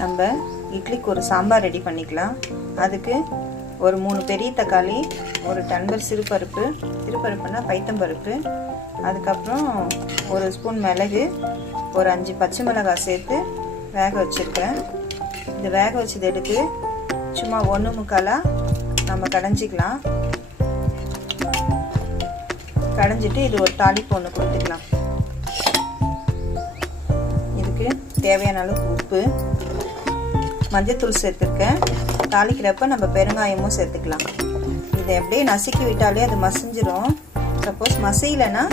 நம்ம இட்லிக்கு ஒரு சாம்பார் ரெடி பண்ணிக்கலாம். அதுக்கு ஒரு 3 பெரிய தக்காளி, ஒரு டம்ளர் சிறுபருப்புனா பைத்தம்பருப்பு, அதுக்கப்புறம் ஒரு ஸ்பூன் மிளகு, ஒரு 5 பச்சை மிளகாய் சேர்த்து வேக வச்சுருக்கேன். இந்த வேக வச்சது எடுத்து சும்மா 1/4 நம்ம கடைஞ்சிக்கலாம். கடைஞ்சிட்டு இது ஒரு தாளிப்பு ஒன்று கொடுத்துக்கலாம். இதுக்கு தேவையான அளவு உப்பு, மஞ்சத்தூள் சேர்த்துருக்கேன். தாளிக்கிறப்ப நம்ம பெருங்காயமும் சேர்த்துக்கலாம். இதை அப்படியே நசுக்கி விட்டாலே அது மசிஞ்சிரும். சப்போஸ் மசியலைன்னா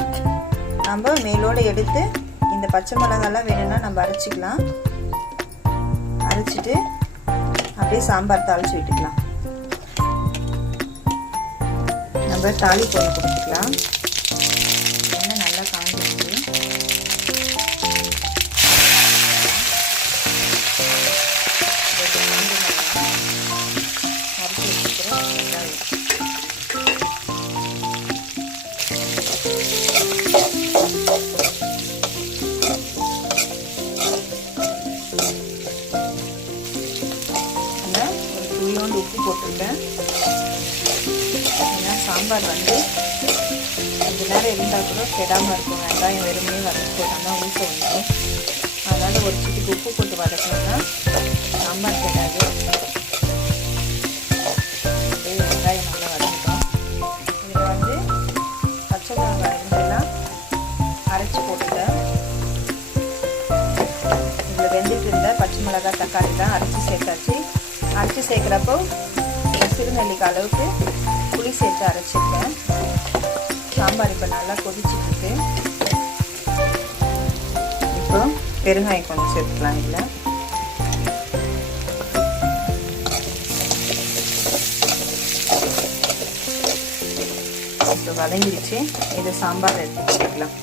நம்ம மேலோடு எடுத்து இந்த பச்சை மிளகாலாம் வேணும்னா நம்ம அரைச்சிக்கலாம். அரைச்சிட்டு அப்படியே சாம்பார் தாளித்து விட்டுக்கலாம். நம்ம தாளிப்பு ஒன்று கொடுத்துக்கலாம். எண்ணெய் நல்லா காஞ்சிடுச்சு. துளியோண்டு உப்பு போட்டிருக்கேன். ஏன்னா சாம்பார் வந்து கொஞ்ச நேரம் இருந்தால் கூட கெடாமல் இருக்கும். வெங்காயம் வெறுமனே வதக்கி போட்டோம்னா ஊற்ற வந்துடும். அதனால் ஒரு சிட்டிக்கு உப்பு போட்டு வதக்கணும்னா சாம்பார் கெடாது. வெங்காயம் நல்லா வதக்கிட்டோம். இதில் வந்து பச்சை மிளகாய் இருந்தெல்லாம் அரைச்சி போட்டுட்டேன். இதில் வெந்துட்டு இருந்த பச்சை மிளகாய் தக்காளி தான் அரைச்சி சேர்த்தாச்சு. அரைச்சி சேர்க்குறப்போ சிறுநெல்லிக்காய் அளவுக்கு புளி சேர்த்து அரைச்சிருக்கேன். சாம்பார் இப்போ நல்லா கொதிச்சுட்டு இப்போ பெருங்காயம் கொஞ்சம் சேர்த்துக்கலாம். இதில் இப்போ வதங்கிடுச்சு. இதை சாம்பார் எடுத்து வச்சுக்கலாம்.